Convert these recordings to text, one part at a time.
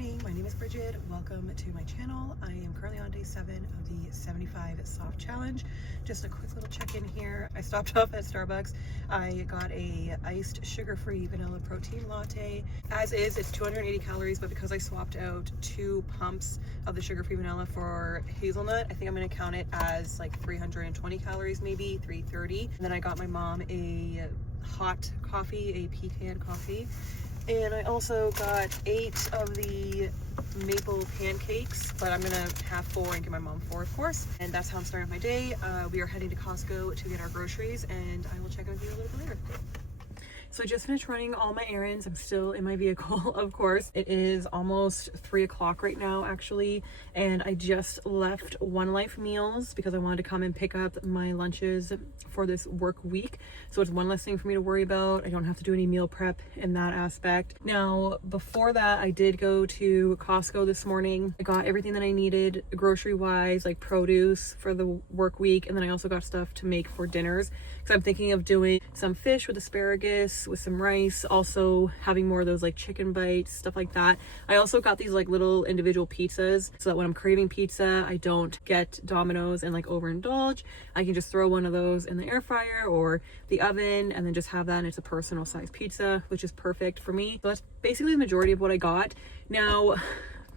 morning, my name is Bridget. Welcome to my channel. I am currently on day 7 of the 75 soft challenge. Just a quick little check-in here. I stopped off at Starbucks. I got a iced sugar-free vanilla protein latte. As is, it's 280 calories, but because I swapped out 2 pumps of the sugar-free vanilla for hazelnut, I think I'm gonna count it as like 320 calories, maybe 330. And then I got my mom a hot coffee, a pecan coffee. And I also got 8 of the maple pancakes, but I'm gonna have 4 and give my mom 4, of course. And that's how I'm starting my day. We are heading to Costco to get our groceries, and I will check in with you a little bit later. So I just finished running all my errands. I'm still in my vehicle, of course. It is almost 3 o'clock right now, actually. And I just left One Life Meals because I wanted to come and pick up my lunches for this work week. So it's one less thing for me to worry about. I don't have to do any meal prep in that aspect. Now, before that, I did go to Costco this morning. I got everything that I needed grocery-wise, like produce for the work week. And then I also got stuff to make for dinners. Because I'm thinking of doing some fish with asparagus, with some rice, also having more of those like chicken bites, stuff like that. I also got these like little individual pizzas so that when I'm craving pizza, I don't get Domino's and like overindulge. I can just throw one of those in the air fryer or the oven and then just have that, and it's a personal size pizza, which is perfect for me. So that's basically the majority of what I got. Now,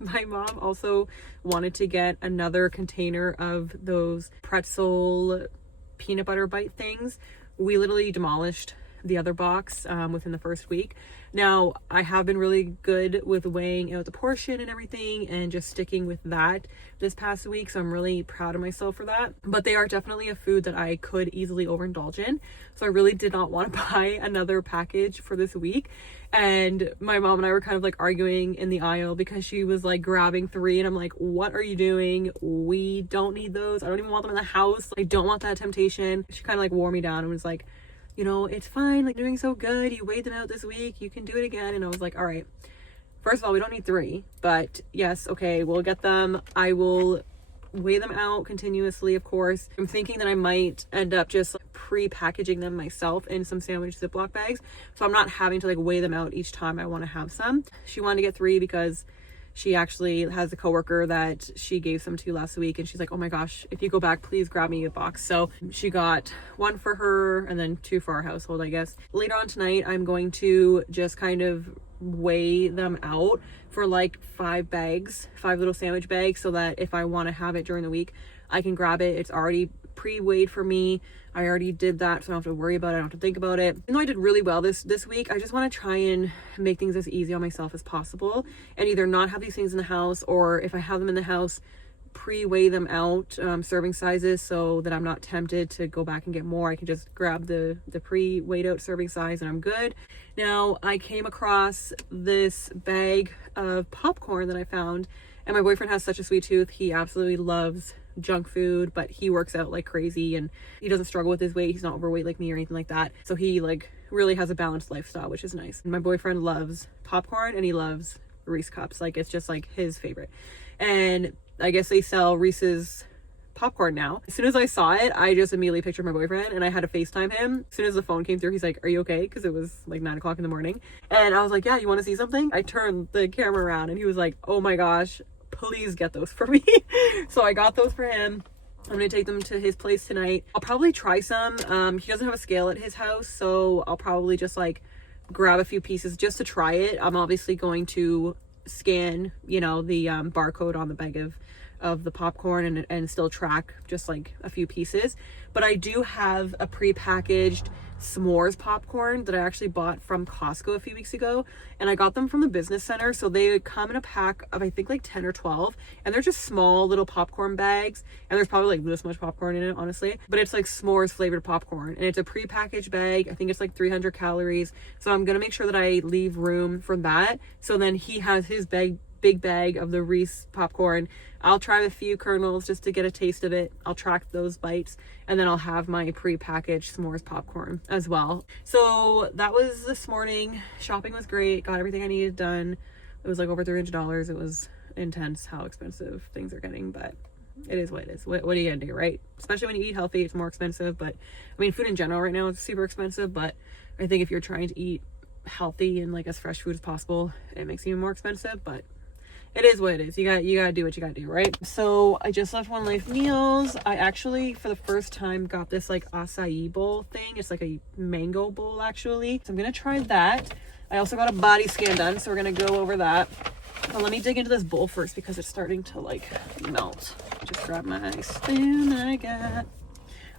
my mom also wanted to get another container of those pretzel peanut butter bite things. We literally demolished the other box within the first week. Now, I have been really good with weighing out the portion and everything and just sticking with that this past week, so I'm really proud of myself for that. But they are definitely a food that I could easily overindulge in, so I really did not want to buy another package for this week. And my mom and I were kind of like arguing in the aisle because she was like grabbing 3 and I'm like, what are you doing? We don't need those. I don't even want them in the house. I don't want that temptation. She kind of like wore me down and was like, you know, it's fine, like doing so good, you weighed them out this week, you can do it again. And I was like, all right, first of all, we don't need 3, but yes, okay, we'll get them. I will weigh them out continuously, of course. I'm thinking that I might end up just pre-packaging them myself in some sandwich Ziploc bags, so I'm not having to like weigh them out each time I want to have some. She wanted to get 3 because she actually has a coworker that she gave some to last week, and she's like, oh my gosh, if you go back, please grab me a box. So she got 1 for her and then 2 for our household, I guess. Later on tonight, I'm going to just kind of weigh them out for like 5 bags, 5 little sandwich bags, so that if I want to have it during the week, I can grab it. It's already pre-weighed for me. I already did that, so I don't have to worry about it. I don't have to think about it. Even though I did really well this week, I just want to try and make things as easy on myself as possible and either not have these things in the house, or if I have them in the house, pre-weigh them out, serving sizes, so that I'm not tempted to go back and get more. I can just grab the pre-weighed out serving size and I'm good. Now, I came across this bag of popcorn that I found, and my boyfriend has such a sweet tooth. He absolutely loves junk food, but he works out like crazy and he doesn't struggle with his weight. He's not overweight like me or anything like that, so he like really has a balanced lifestyle, which is nice. And my boyfriend loves popcorn and he loves Reese cups, like it's just like his favorite. And I guess they sell Reese's popcorn now. As soon as I saw it, I just immediately pictured my boyfriend and I had to FaceTime him. As soon as the phone came through, he's like, are you okay? Because it was like 9 o'clock in the morning, and I was like, yeah, you want to see something? I turned the camera around and he was like, oh my gosh, please get those for me. So I got those for him. I'm gonna take them to his place tonight. I'll probably try some. He doesn't have a scale at his house, so I'll probably just like grab a few pieces just to try it. I'm obviously going to scan, you know, the barcode on the bag of the popcorn and still track just like a few pieces. But I do have a pre-packaged s'mores popcorn that I actually bought from Costco a few weeks ago, and I got them from the business center. So they come in a pack of I think like 10 or 12, and they're just small little popcorn bags, and there's probably like this much popcorn in it, honestly, but it's like s'mores flavored popcorn, and it's a pre-packaged bag. I think it's like 300 calories, so I'm gonna make sure that I leave room for that, so then he has his big bag of the Reese popcorn. I'll try a few kernels just to get a taste of it. I'll track those bites, and then I'll have my pre-packaged s'mores popcorn as well. So that was this morning. Shopping was great. Got everything I needed done. It was like over $300. It was intense how expensive things are getting, but it is what it is. What are you gonna do, right? Especially when you eat healthy, it's more expensive. But I mean, food in general right now is super expensive, but I think if you're trying to eat healthy and like as fresh food as possible, it makes it even more expensive. But it is what it is. You gotta do what you gotta do, right? So I just left One Life Meals. I actually, for the first time, got this like acai bowl thing. It's like a mango bowl, actually. So I'm gonna try that. I also got a body scan done, so we're gonna go over that. But let me dig into this bowl first because it's starting to like melt. Just grab my spoon that I got.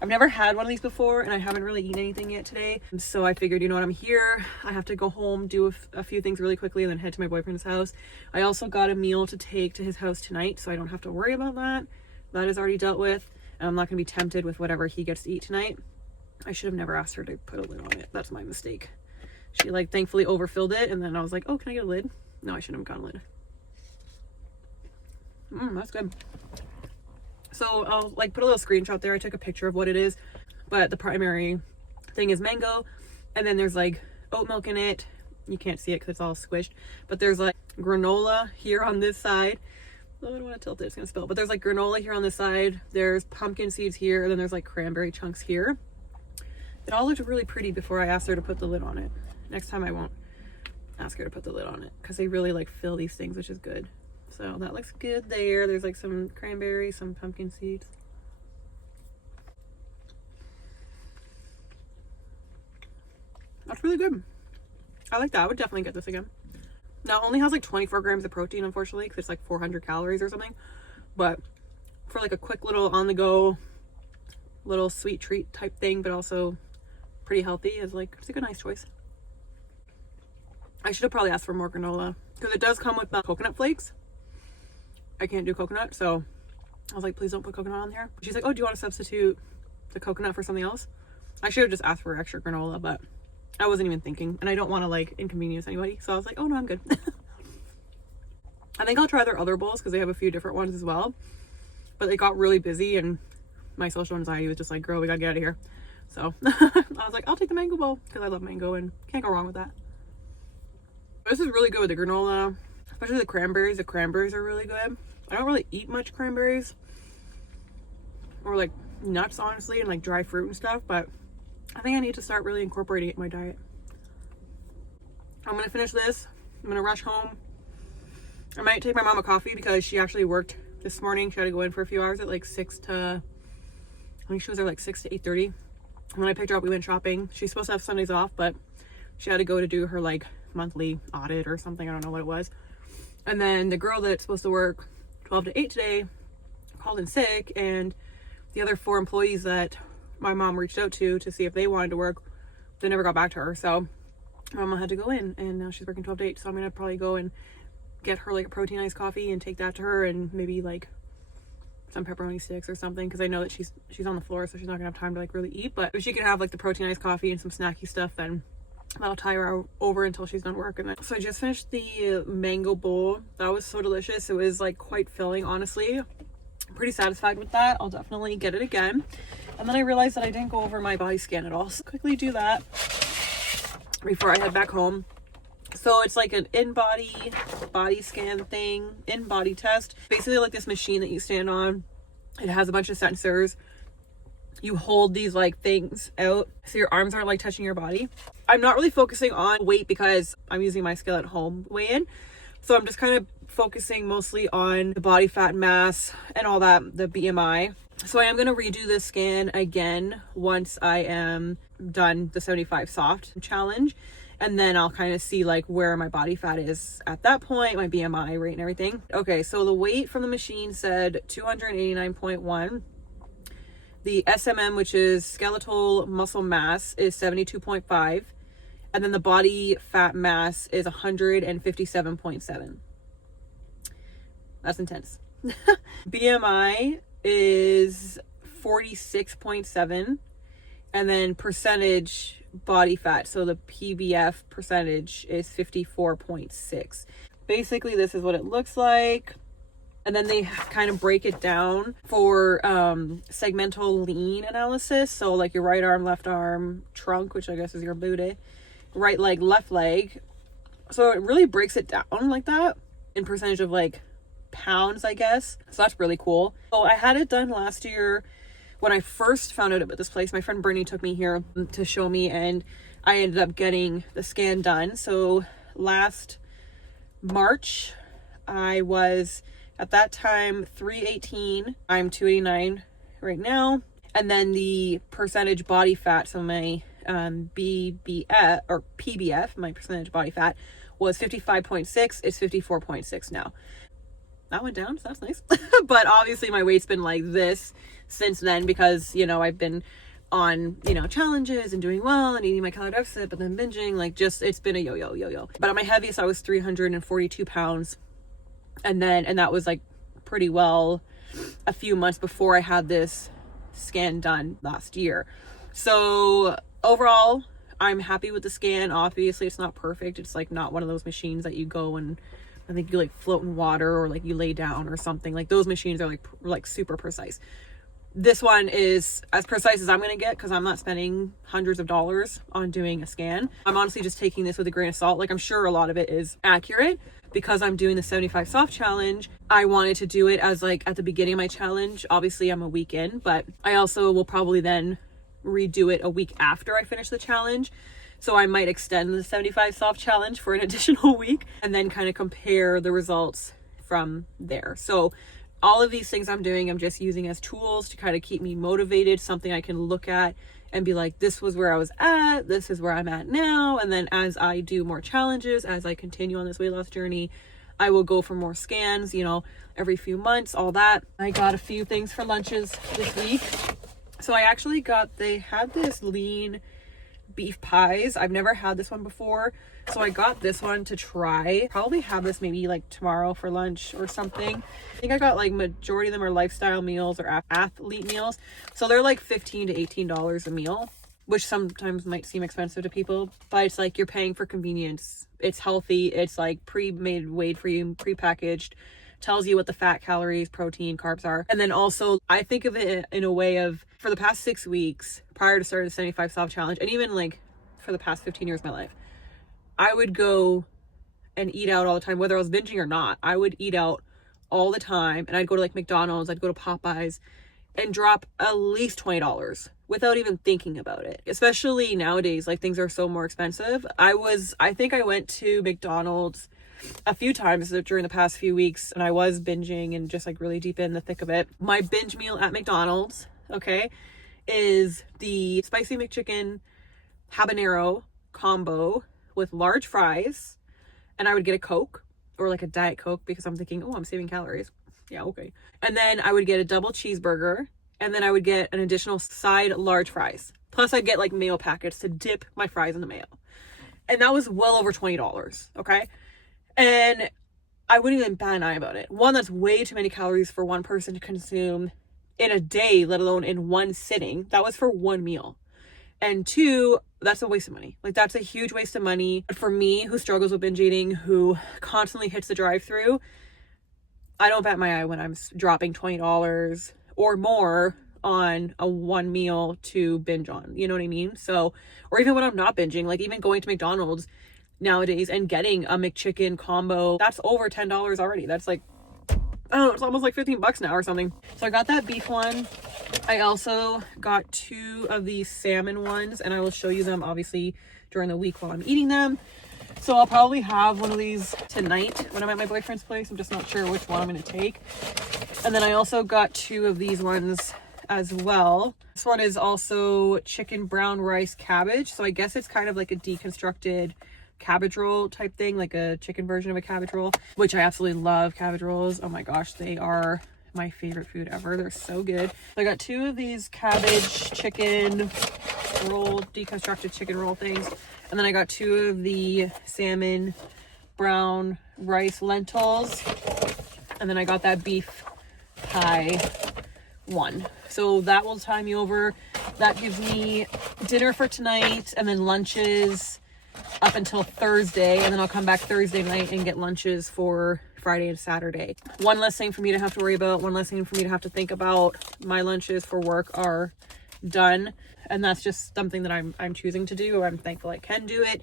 I've never had one of these before, and I haven't really eaten anything yet today. So I figured, you know what, I'm here. I have to go home, do a few things really quickly, and then head to my boyfriend's house. I also got a meal to take to his house tonight, so I don't have to worry about that. That is already dealt with. And I'm not going to be tempted with whatever he gets to eat tonight. I should have never asked her to put a lid on it. That's my mistake. She like thankfully overfilled it, and then I was like, oh, can I get a lid? No, I shouldn't have gotten a lid. That's good. So I'll like put a little screenshot there. I took a picture of what it is, but the primary thing is mango, and then there's like oat milk in it. You can't see it because it's all squished, but there's like granola here on this side. Oh, I don't want to tilt it, it's gonna spill. But there's like granola here on this side. There's pumpkin seeds here, and then there's like cranberry chunks here. It all looked really pretty before I asked her to put the lid on it. Next time I won't ask her to put the lid on it because they really like fill these things, which is good. So that looks good there. There's like some cranberry, some pumpkin seeds. That's really good. I like that. I would definitely get this again. Now it only has like 24 grams of protein, unfortunately, because it's like 400 calories or something. But for like a quick little on the go, little sweet treat type thing, but also pretty healthy, is like, it's a good, nice choice. I should have probably asked for more granola because it does come with the coconut flakes. I can't do coconut, so I was like, please don't put coconut on here. She's like, oh, do you want to substitute the coconut for something else? I should have just asked for extra granola, but I wasn't even thinking, and I don't want to like inconvenience anybody, so I was like, oh no, I'm good. I think I'll try their other bowls because they have a few different ones as well, but they got really busy and my social anxiety was just like, girl, we gotta get out of here. So I was like, I'll take the mango bowl because I love mango and can't go wrong with that. This is really good with the granola, especially the cranberries. The cranberries are really good. I don't really eat much cranberries or like nuts, honestly, and like dry fruit and stuff, but I think I need to start really incorporating it in my diet. I'm gonna finish this. I'm gonna rush home. I might take my mom a coffee because she actually worked this morning. She had to go in for a few hours at like 6 to, I think she was there like 6 to 8:30. And when I picked her up, we went shopping. She's supposed to have Sundays off, but she had to go to do her like monthly audit or something. I don't know what it was. And then the girl that's supposed to work 12 to 8 today called in sick, and the other 4 employees that my mom reached out to see if they wanted to work, they never got back to her. So my mom had to go in, and now she's working 12 to 8. So I'm gonna probably go and get her like a protein iced coffee and take that to her, and maybe like some pepperoni sticks or something, because I know that she's on the floor, so she's not gonna have time to like really eat. But if she can have like the protein iced coffee and some snacky stuff, then that'll tie her over until she's done work. And so I just finished the mango bowl. That was so delicious. It was like quite filling, honestly. I'm pretty satisfied with that. I'll definitely get it again. And then I realized that I didn't go over my body scan at all, so quickly do that before I head back home. So it's like an InBody body scan thing, InBody test. Basically like this machine that you stand on. It has a bunch of sensors. You hold these like things out so your arms aren't like touching your body. I'm not really focusing on weight because I'm using my scale at home weigh-in. So I'm just kind of focusing mostly on the body fat mass and all that, the BMI. So I am going to redo this scan again once I am done the 75 soft challenge. And then I'll kind of see like where my body fat is at that point, my BMI rate and everything. Okay, so the weight from the machine said 289.1. The SMM, which is skeletal muscle mass, is 72.5. And then the body fat mass is 157.7. That's intense. BMI is 46.7. And then percentage body fat, so the PBF percentage is 54.6. Basically, this is what it looks like. And then they kind of break it down for segmental lean analysis. So like your right arm, left arm, trunk, which I guess is your booty, right leg, left leg. So it really breaks it down like that in percentage of like pounds, I guess. So that's really cool. So I had it done last year when I first found out about this place. My friend Brittany took me here to show me, and I ended up getting the scan done. So last March, I was at that time 318. I'm 289 right now. And then the percentage body fat, so my BBF or PBF, my percentage body fat, was 55.6. It's 54.6 now. That went down, so that's nice. But obviously my weight's been like this since then because, you know, I've been on, you know, challenges and doing well and eating my calorie deficit, but then binging, like, just, it's been a yo-yo. But at my heaviest, I was 342 pounds. And that was like pretty well a few months before I had this scan done last year. So overall, I'm happy with the scan. Obviously, it's not perfect. It's like not one of those machines that you go and I think you like float in water or like you lay down or something. Like those machines are like super precise. This one is as precise as I'm going to get because I'm not spending hundreds of dollars on doing a scan. I'm honestly just taking this with a grain of salt. Like I'm sure a lot of it is accurate because I'm doing the 75 soft challenge. I wanted to do it as like at the beginning of my challenge. Obviously I'm a week in, but I also will probably then redo it a week after I finish the challenge. So I might extend the 75 soft challenge for an additional week and then kind of compare the results from there. So all of these things I'm doing, I'm just using as tools to kind of keep me motivated, something I can look at and be like, this was where I was at, this is where I'm at now. And then as I do more challenges, as I continue on this weight loss journey, I will go for more scans, you know, every few months, all that. I got a few things for lunches this week. So I actually they had this lean beef pies. I've never had this one before. So I got this one to try. Probably have this maybe like tomorrow for lunch or something. I think I got like majority of them are lifestyle meals or athlete meals. So they're like $15 to $18 a meal, which sometimes might seem expensive to people, but it's like you're paying for convenience. It's healthy. It's like pre-made, weighed for you, pre-packaged, tells you what the fat, calories, protein, carbs are. And then also I think of it in a way of for the past 6 weeks prior to starting the 75 soft challenge, and even like for the past 15 years of my life, I would go and eat out all the time, whether I was binging or not. I would eat out all the time, and I'd go to like McDonald's, I'd go to Popeyes and drop at least $20 without even thinking about it. Especially nowadays, like things are so more expensive. I think I went to McDonald's a few times during the past few weeks, and I was binging and just like really deep in the thick of it. My binge meal at McDonald's, okay, is the spicy McChicken habanero combo with large fries, and I would get a Coke or like a Diet Coke because I'm thinking, oh, I'm saving calories. Yeah, okay. And then I would get a double cheeseburger, and then I would get an additional side large fries. Plus I'd get like mayo packets to dip my fries in the mayo. And that was well over $20, okay? And I wouldn't even bat an eye about it. One, that's way too many calories for one person to consume in a day, let alone in one sitting. That was for one meal. And two, that's a waste of money. Like that's a huge waste of money. For me, who struggles with binge eating, who constantly hits the drive-through, I don't bat my eye when I'm dropping $20 or more on a one meal to binge on. You know what I mean? So, or even when I'm not binging, like even going to McDonald's nowadays and getting a McChicken combo, that's over $10 already. That's like, I don't know, it's almost like $15 now or something. So I got that beef one. I also got 2 of these salmon ones, and I will show you them obviously during the week while I'm eating them. So I'll probably have one of these tonight when I'm at my boyfriend's place. I'm just not sure which one I'm going to take. And then I also got 2 of these ones as well. This one is also chicken brown rice cabbage. So I guess it's kind of like a deconstructed cabbage roll type thing, like a chicken version of a cabbage roll, which I absolutely love cabbage rolls. Oh my gosh, they are my favorite food ever. They're so good. So I got 2 of these cabbage chicken roll, deconstructed chicken roll things. And then I got 2 of the salmon brown rice lentils. And then I got that beef pie one. So that will tie me over. That gives me dinner for tonight and then lunches up until Thursday, and then I'll come back Thursday night and get lunches for Friday and Saturday. One less thing for me to have to worry about, one less thing for me to have to think about. My lunches for work are done, and that's just something that I'm choosing to do. I'm thankful I can do it,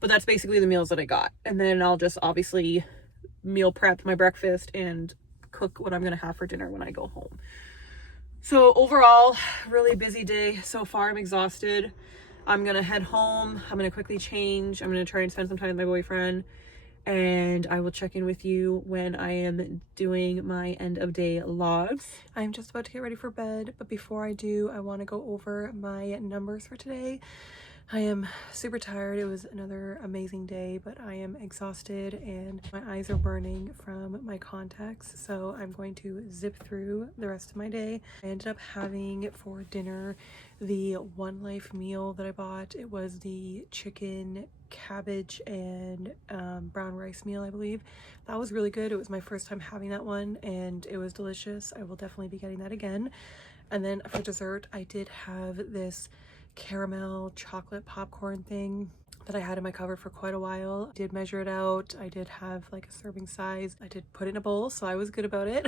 but that's basically the meals that I got. And then I'll just obviously meal prep my breakfast and cook what I'm gonna have for dinner when I go home. So overall, really busy day so far. I'm exhausted. I'm gonna head home. I'm gonna quickly change. I'm gonna try and spend some time with my boyfriend, and I will check in with you when I am doing my end of day logs. I'm just about to get ready for bed, but before I do, I want to go over my numbers for today. I am super tired. It was another amazing day, but I am exhausted and my eyes are burning from my contacts. So I'm going to zip through the rest of my day. I ended up having for dinner the One Life meal that I bought. It was the chicken, cabbage, and brown rice meal, I believe. That was really good. It was my first time having that one and it was delicious. I will definitely be getting that again. And then for dessert, I did have this caramel chocolate popcorn thing that I had in my cupboard for quite a while. I did measure it out. I did have like a serving size. I did put it in a bowl, so I was good about it.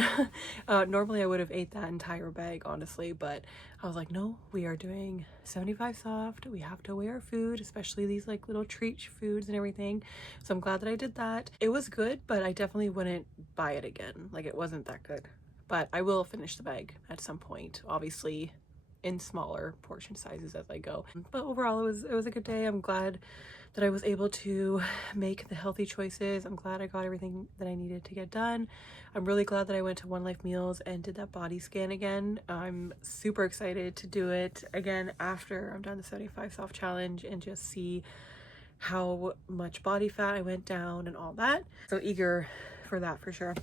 Normally I would have ate that entire bag, honestly, but I was like, no, we are doing 75 soft. We have to weigh our food, especially these like little treat foods and everything. So I'm glad that I did that. It was good, but I definitely wouldn't buy it again. Like, it wasn't that good, but I will finish the bag at some point, obviously in smaller portion sizes as I go. But overall, it was a good day. I'm glad that I was able to make the healthy choices. I'm glad I got everything that I needed to get done. I'm really glad that I went to One Life Meals and did that body scan again. I'm super excited to do it again after I'm done the 75 soft challenge and just see how much body fat I went down and all that. So eager for that for sure.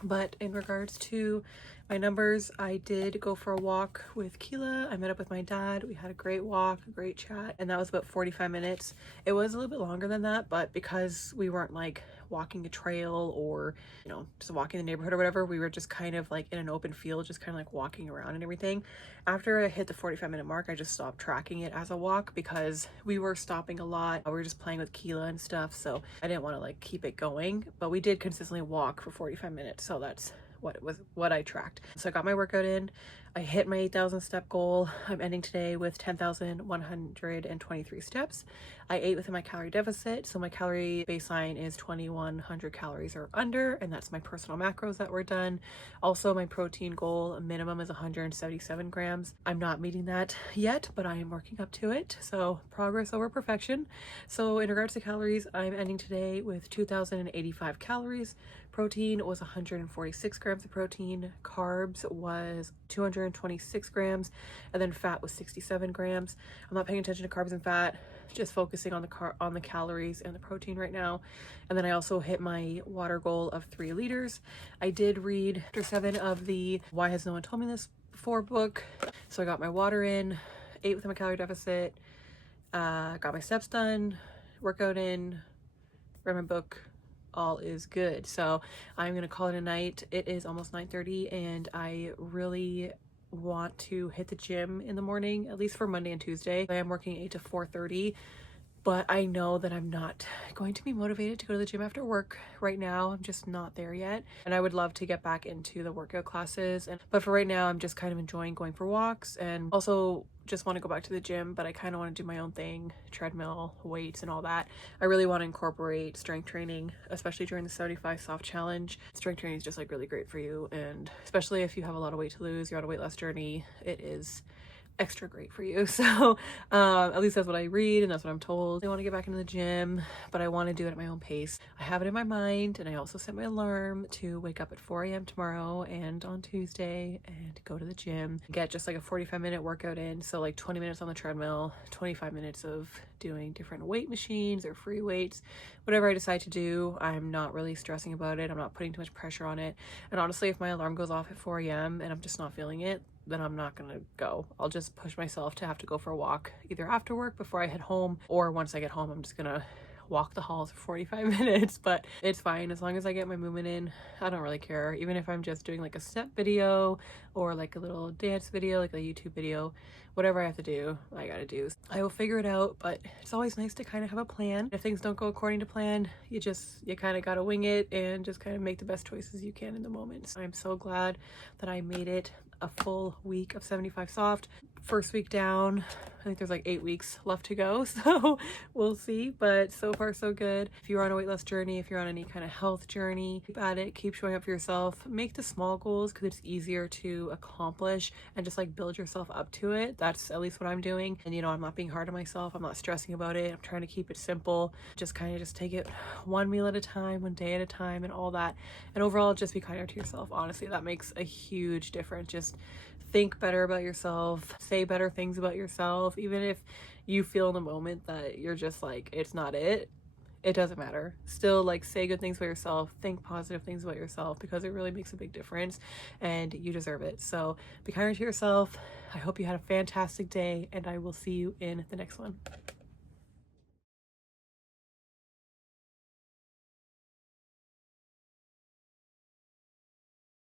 But in regards to my numbers, I did go for a walk with Keela. I met up with my dad. We had a great walk, a great chat, and that was about 45 minutes. It was a little bit longer than that, but because we weren't like walking a trail or, you know, just walking the neighborhood or whatever, we were just kind of like in an open field, just kind of like walking around and everything. After I hit the 45-minute mark, I just stopped tracking it as a walk because we were stopping a lot. We were just playing with Keela and stuff, so I didn't want to like keep it going, but we did consistently walk for 45 minutes, so that's what I tracked. So I got my workout in. I hit my 8,000 step goal. I'm ending today with 10,123 steps. I ate within my calorie deficit, so my calorie baseline is 2,100 calories or under, and that's my personal macros that were done. Also, my protein goal minimum is 177 grams. I'm not meeting that yet, but I am working up to it, so progress over perfection. So in regards to calories, I'm ending today with 2,085 calories. Protein was 146 grams of protein, carbs was 226 grams, and then fat was 67 grams. I'm not paying attention to carbs and fat, just focusing on the calories and the protein right now. And then I also hit my water goal of 3 liters. I did read chapter 7 of the Why Has No One Told Me This Before book. So I got my water in, ate within my calorie deficit, got my steps done, workout in, read my book. All is good. So I'm gonna call it a night. It is almost 9:30 and I really want to hit the gym in the morning, at least for Monday and Tuesday. I am working 8 to 4:30, but I know that I'm not going to be motivated to go to the gym after work right now. I'm just not there yet, and I would love to get back into the workout classes, but for right now I'm just kind of enjoying going for walks and also just want to go back to the gym, but I kind of want to do my own thing, treadmill, weights, and all that. I really want to incorporate strength training, especially during the 75 soft challenge. Strength training is just like really great for you, and especially if you have a lot of weight to lose, you're on a weight loss journey, it is extra great for you. So at least that's what I read and that's what I'm told. I want to get back into the gym, but I want to do it at my own pace. I have it in my mind, and I also set my alarm to wake up at 4 a.m. tomorrow and on Tuesday and go to the gym, get just like a 45-minute workout in. So like 20 minutes on the treadmill, 25 minutes of doing different weight machines or free weights, whatever I decide to do. I'm not really stressing about it. I'm not putting too much pressure on it. And honestly, if my alarm goes off at 4 a.m. and I'm just not feeling it, then I'm not gonna go. I'll just push myself to have to go for a walk either after work before I head home, or once I get home I'm just gonna walk the halls for 45 minutes, but it's fine as long as I get my movement in. I don't really care, even if I'm just doing like a step video or like a little dance video, like a YouTube video, whatever I have to do, I gotta do. I will figure it out, but it's always nice to kind of have a plan. If things don't go according to plan, you kind of gotta wing it and just kind of make the best choices you can in the moment. So I'm so glad that I made it a full week of 75 soft. first week down. I think there's like 8 weeks left to go, so we'll see, but so far so good. If you're on a weight loss journey, if you're on any kind of health journey, keep at it, keep showing up for yourself. Make the small goals because it's easier to accomplish and just like build yourself up to it. That's at least what I'm doing. And you know, I'm not being hard on myself. I'm not stressing about it. I'm trying to keep it simple. Just kind of just take it one meal at a time, one day at a time, and all that. And overall, just be kinder to yourself. Honestly, that makes a huge difference. Just think better about yourself, say better things about yourself, even if you feel in the moment that you're just like, it's not it doesn't matter. Still, like, say good things about yourself, think positive things about yourself, because it really makes a big difference and you deserve it. So be kinder to yourself. I hope you had a fantastic day, and I will see you in the next one.